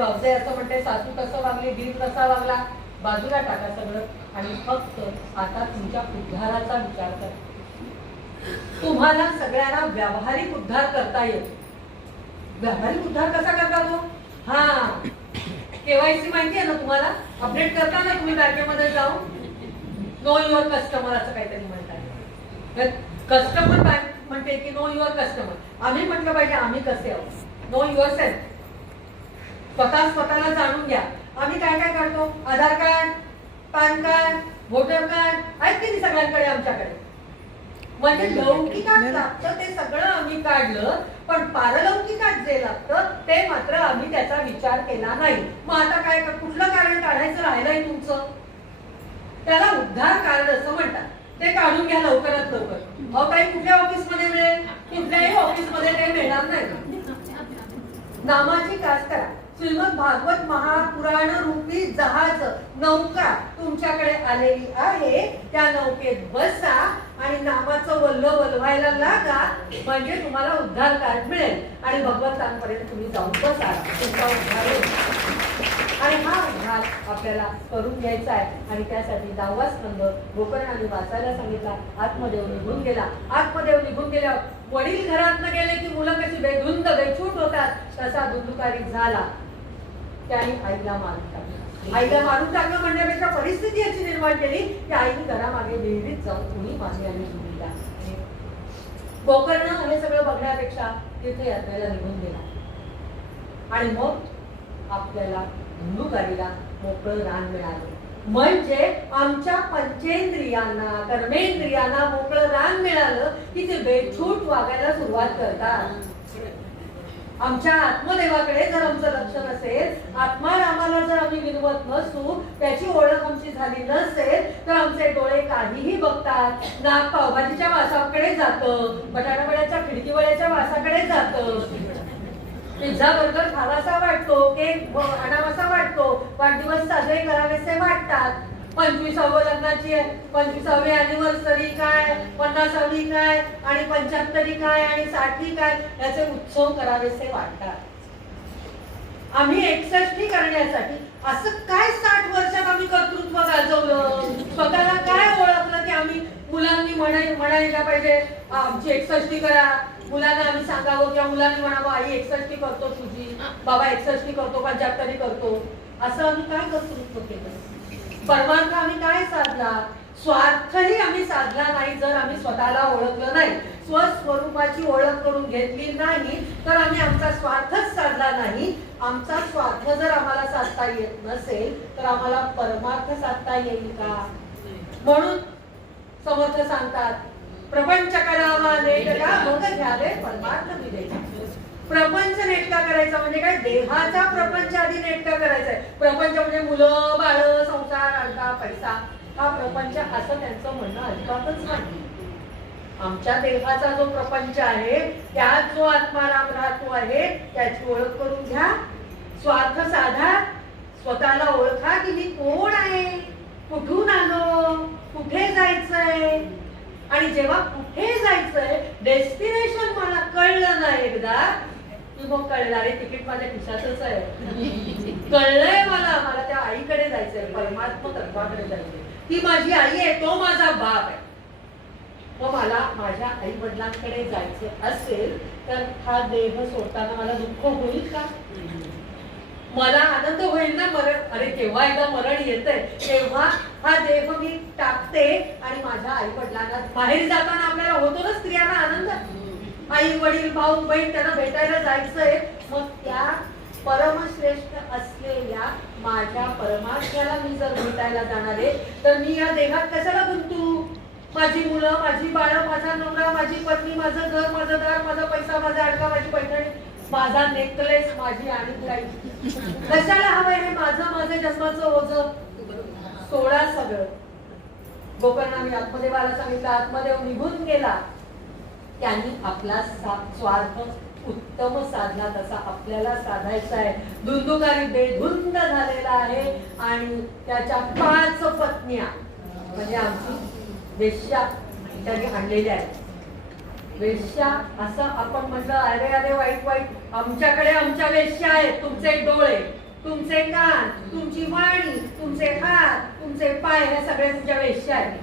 भावजे असं म्हणते सासू कसं वागली, दीर कसा वागला, बाजूला टाका सगळं आणि फक्त आता तुमच्या उद्धाराचा विचार करा. तुम्हाला सगळ्यांना व्यावहारिक उद्धार करता येतो. व्यावहारिक उद्धार कसा करता तो? हा, केवायसी माहिती आहे ना तुम्हाला? अपडेट करता ना तुम्ही बँकेमध्ये जाऊन, नो युअर कस्टमर असं काहीतरी म्हणतात. कस्टमर बँक म्हणते की नो युअर कस्टमर. आम्ही म्हटलं पाहिजे आम्ही कसे आहोत. Know yourself. स्वतःला जाणून घ्या. आम्ही काय काय करतो? Aadhaar card, PAN card, voter card आहेत की नाही सगळ्यांकडे आमच्याकडे. म्हणजे लौकिकात लागतं ते सगळं आम्ही काढलं, पण पारलौकिकात जे लागतं ते मात्र आम्ही त्याचा विचार केला नाही. मग आता काय, कुठलं कारण काढायचं राहिलंय तुमचं? त्याला उद्धार कार्ड असं म्हणतात. ते काढून घ्या लवकरात लवकर. अहो काही कुठल्या ऑफिसमध्ये मिळेल? कुठल्याही ऑफिसमध्ये काही मिळणार नाही. नामाची कास करा. श्रीमद भागवत महापुराण रूपी जहाज नौका तुमच्याकडे आलेली आहे. त्या नौकेत बसा आणि नामाचं वल्ल वलवायला लागा, म्हणजे तुम्हाला उद्धार कार्ड मिळेल आणि भगवंतांपर्यंत तुम्ही जाऊन बसा. तुमचा उद्धार होईल. आणि हा उद्धार आपल्याला करून घ्यायचा आहे. आणि त्यासाठी 10वा स्कंद गोकर्णाने वाचायला सांगितला. आत्मदेव निघून गेला. आत्मदेव निघून गेल्यावर वडील घरातनं गेले की मुलं कशी बेधुंद बेछूट होतात, तसा धुंदुकारी झाला. त्याने आईला मारून टाकलं. आईला मारून टाकलं म्हणण्यापेक्षा परिस्थिती अशी निर्माण केली की आईने घरामागे विहिरीत जाऊन कुणी मागे आली मुलीला. गोकर्ण हे सगळं बघण्यापेक्षा तीर्थयात्रेला निघून गेला. आणि मग आपल्याला धुंदुकारीला मोकळं रान मिळालं. म्हणजे आमच्या पंचेंद्रियांना, कर्मेंद्रियांना मोकळं रान मिळालं की ते बेछूट वागायला सुरुवात करतात. आमच्या आत्मदेवाकडे जर आमचं लक्ष नसेल, आत्मारामाला जर आम्ही विनवत नसू, त्याची ओळख आमची झाली नसेल, तर आमचे डोळे काहीही बघतात. नाक पावभाजीच्या वासाकडे जातं, बटाटा वड्याच्या खिडकी वड्याच्या वासाकडे जातं, पिझ्झा बर्गर खावासा वाटतो, केक आणावासा वाटतो, वाढदिवस साजरे करावेसे वाटतात. 25वी लग्नाची 25वी अॅनिव्हर्सरी काय, 50वी काय आणि 75 काय आणि 60 काय, याचे उत्सव करावेसे वाटतात. आम्ही 61 करण्यासाठी असं काय 60 वर्षात आम्ही कर्तृत्व गाजवलं, स्वतःला काय ओळखलं की आम्ही मुलांनी म्हणायला पाहिजे आमची 61 करा. मुलांना आम्ही सांगावं किंवा मुलांनी म्हणावं आई 61 करतो तुझी, बाबा 61 करतो, 75 करतो. असं आम्ही काय कर्तृत्व केलं? परमार्थ आम्ही काय साधला? स्वार्थही आम्ही साधला नाही. जर आम्ही स्वतःला ओळखलं नाही, स्वस्वरूपाची ओळख करून घेतली नाही, तर आम्ही आमचा स्वार्थच साधला नाही. आमचा स्वार्थ जर आम्हाला साधता येत नसेल, तर आम्हाला परमार्थ साधता येईल का? म्हणून समर्थ सांगतात, प्रपंच करावा नेटका, मग घ्यावे परमार्थ विवेक. प्रपंच नेटका करायचा म्हणजे काय? देहाचा प्रपंच आधी नेटका करायचा आहे. प्रपंच म्हणजे मुलं बाळ, संसार, अडका, पैसा, हा प्रपंच असं त्यांचं म्हणणं अजिबातच नाही. आमच्या देहाचा जो प्रपंच आहे, त्यात जो आत्माराम राहतो आहे, त्याची ओळख करून घ्या. स्वार्थ साधा, स्वतःला ओळखा की मी कोण आहे, कुठून आलो, कुठे जायचंय. आणि जेव्हा कुठे जायचंय, डेस्टिनेशन मला कळलं ना एकदा की मग कळणार आहे तिकीट माझ्या खिशातच आहे. कळलंय मला त्या आईकडे जायचंय, परमात्मा तत्वाकडे जायचंय. ती माझी आई आहे, तो माझा बाप आहे. मग मला माझ्या आई वडिलांकडे जायचं असेल तर हा देह सोडताना मला दुःख होईल का? मला आनंद होईल ना? मरण, अरे केव्हा एकदा मरण येतंय तेव्हा हा देह मी टाकते आणि माझ्या आई वडिलांना, बाहेर जाताना आपल्याला होतो ना स्त्रियांना आनंद, आई वडील भाऊ बहीण त्यांना भेटायला जायचंय. मग त्या परमश्रेष्ठ असलेल्या माझ्या परमात्म्याला मी जर भेटायला जाणार आहे, तर मी या देहात कशाला गुंतू? माझी मुलं, माझी बाळं, माझा नवरा, माझी पत्नी, माझं घर, माझं दार, माझा पैसा, माझा अडका, माझी पैठणी, माझा नेकलेस, माझी आणि काही कशाला हवंय हे? माझं जन्माचं ओझं सोडा सगळं. गोकर्णाने आत्मदेवाला सांगितलं. आत्मदेव निघून गेला. त्यांनी आपला स्वार्थ उत्तम साधला, तसा आपल्याला साधायचा आहे. धुंदुकारी बेधुंद झालेला आहे आणि त्याच्या 5 पत्न्या म्हणजे आमची वेश्या त्यांनी आणलेल्या आहेत. वेश्या असं आपण म्हटलं, अरे अरे वाईट वाईट, आमच्याकडे आमच्या वेश्या आहेत, तुमचे डोळे तुमचे कान, तुमची वाणी, तुमचे हात, तुमचे पाय हे सगळे तुमच्या वेश्या आहेत.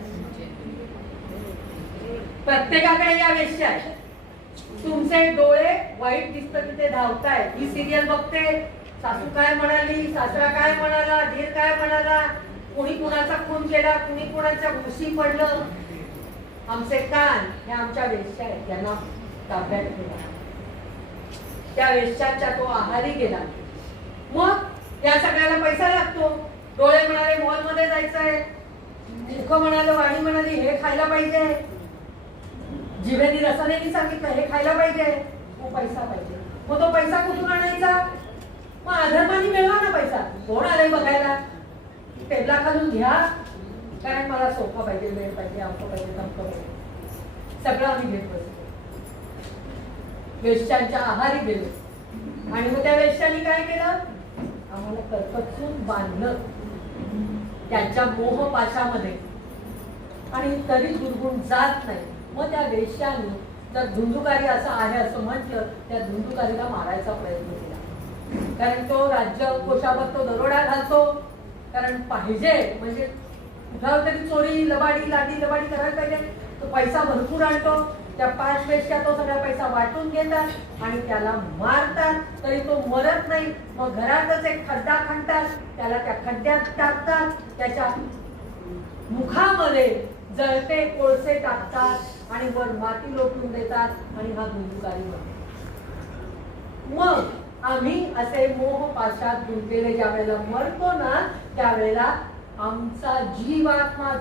प्रत्येकाकडे या वेश्या आहेत. तुमचे डोळे वाईट दिसतं की ते धावतायत. ही सिरियल बघते, सासू काय म्हणाली, सासरा काय म्हणाला, धीर काय म्हणाला, कोणी कुणाचा खून केला, कुणी कुणाच्या घुशी पडलं. आमचे कान हे आमच्या वेश्या आहेत, त्यांना ताब्यात ठेवा. त्या वेश्याच्या तो आहारी गेला. मग या सगळ्याला पैसा लागतो. डोळे म्हणाले मॉल मध्ये जायचंय, मुख म्हणाले, वाणी म्हणाली हे खायला पाहिजे, जिभेनी रसाने सांगितलं हे खायला पाहिजे, मग पैसा पाहिजे. मग तो पैसा कुठून आणायचा? मग अधर्मानी मिळवा ना पैसा. कोण आलंय बघायला? टेबला खालून घ्या, कारण मला सोफा पाहिजे, वेळ पाहिजे, आमचं पाहिजे, तमकं पाहिजे, सगळं आम्ही घेत बसतो. वेश्यांच्या आहारी गेलो आणि मग त्या वेश्यांनी काय केलं? आम्हाला कर्कचून बांधलं त्यांच्या मोहपाशामध्ये, आणि तरी दुर्गुण जात नाही. मग त्या वेश्याने जर धुंदुकारी असं आहे असं म्हटलं, त्या धुंदुकारीला मारायचा प्रयत्न केला. कारण तो राज्य कोशावर तो दरोडा घालतो, कारण पाहिजे म्हणजे कुठं तरी चोरी लबाडी लाडी लबाडी करायला पाहिजे. तो पैसा भरपूर आणतो. त्या 5 वेश्या तो सगळा पैसा वाटून घेतात आणि त्याला मारतात, तरी तो मरत नाही. मग घरातच एक खड्डा खणतात, त्याला त्या खड्ड्यात टाकतात, त्याच्या मुखामध्ये जळते कोळसे टाकतात आणि वर माती लोटून देतात आणि हा धुंदुकारी बनतो. मग आम्ही असे मोह पाशात गुंतलेले ज्या वेळेला मरतो ना, त्यावेळेला आमचा जीवात्मा